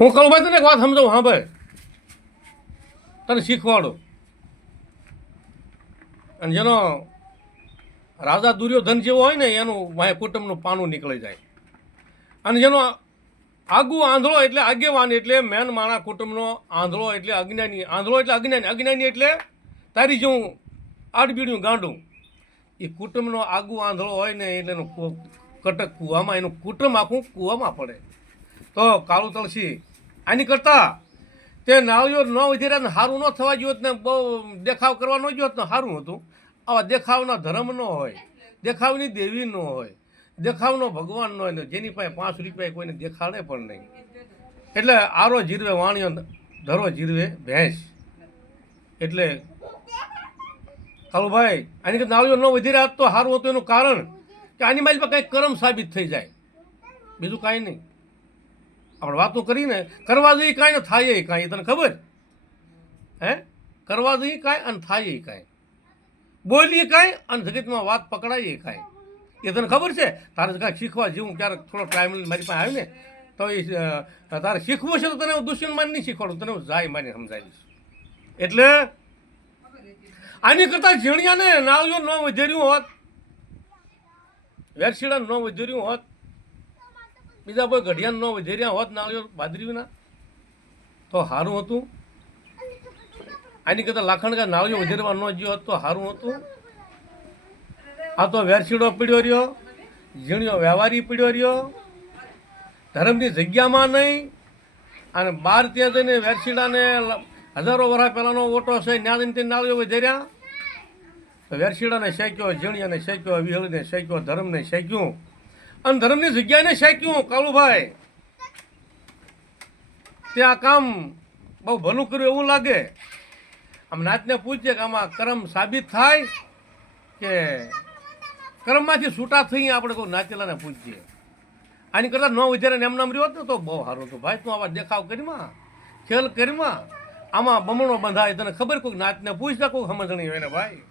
હું કહું ભાઈ તને એક વાત સમજાવું. હા ભાઈ, તને શીખવાડો. અને જેનો રાજા દુર્યોધન જેવો હોય ને એનું વાય કુટુંબનું પાનું નીકળી જાય. અને જેનો આગુ આંધળો એટલે આગેવાન એટલે મેન માણા કુટુંબનો આંધળો એટલે અજ્ઞાની, આંધળો એટલે અજ્ઞાની, અજ્ઞાની એટલે તારી જેવું આડબીડ્યું ગાંડું. એ કુટુંબનો આગુ આંધળો હોય ને એટલે એનું કટક કૂવામાં, એનું કુટુંબ આખું કૂવામાં પડે. તો કાળું તળસી આની કરતાં તે નાળિયો ન વધી રહ્યા ને સારું ન થવા જોત ને બહુ દેખાવ કરવા ન જોત ને સારું હતું. આવા દેખાવના ધર્મ ન હોય, દેખાવની દેવી ન હોય, દેખાવનો ભગવાન ન હોય ને જેની પાસે 5 રૂપિયા કોઈને દેખાડે પણ નહીં. એટલે આરો જીરવે વાણિયો, ધરો જીરવે ભેંસ. એટલે કાળુભાઈ આની કરતાં નાળિયો ન વધી રહ્યા તો સારું હતું. એનું કારણ કે આની મારી પાસે કંઈક કરમ સાબિત થઈ જાય, બીજું કાંઈ નહીં. આપણે વાતો કરીને કરવા જઈએ કાંઈ ને થાય કાંઈ, તને ખબર હે? કરવા જઈએ કાંઈ અને થાય કાંઈ, બોલીએ કાંઈ અને જગતમાં વાત પકડાઈએ કાંઈ. એ તને ખબર છે? તારે કાંઈક શીખવા જેવું ક્યારેક થોડો ટાઈમ મારી પાસે આવે ને તો એ તારે શીખવું છે તો તને હું દુશ્મન માની નહીં શીખવાડું, તને હું જાય માની સમજાવીશ. એટલે આની કરતાં ઝીણિયાને નાળિયો ન વધેર્યું હોત, વેરશીડા ન વધેર્યું હોત, બીજા કોઈ ગઢિયાન ન વધેર્યા હોત નાળિયો બાદરીના તો સારું હતું. આની કરતાં લાખણ કા નાળિયો વધેરવા ન ગયો હોત તો સારું હતું. આ તો વેરશીડો પીડ્યો રહ્યો, ઝીણિયો વ્યવહારી પીડ્યો રહ્યો, ધર્મની જગ્યામાં નહીં. અને બહાર ત્યાં જઈને વેરશીડાને હજારો વર્ષ પહેલાંનો ઓટો છે ત્યાં જઈને તે નાળિયો વધેર્યા. તો વેરશીડાને શેક્યો, ઝીણિયાને શેક્યો, વિહળીને શેક્યો, ધર્મને શેક્યું અને ધર્મની જગ્યાને શેક્યું. કાળુભાઈ તે આ કામ બહુ ભલું કર્યું એવું લાગે. આમ નાતને પૂછીએ કે આમાં કર્મ સાબિત થાય કે કર્મમાંથી છૂટા થઈ આપણે કોઈ નાચેલાને પૂછીએ. આની કરતાં ન વધારે એમ નામ રહ્યો ને તો બહુ સારું હતું. ભાઈ તું આવા દેખાવ કરીમાં, ખેલ કરીમાં આમાં બમણો બંધાય. તને ખબર કોઈ નાચને પૂછતા કોઈ સમજણી હોય ને ભાઈ.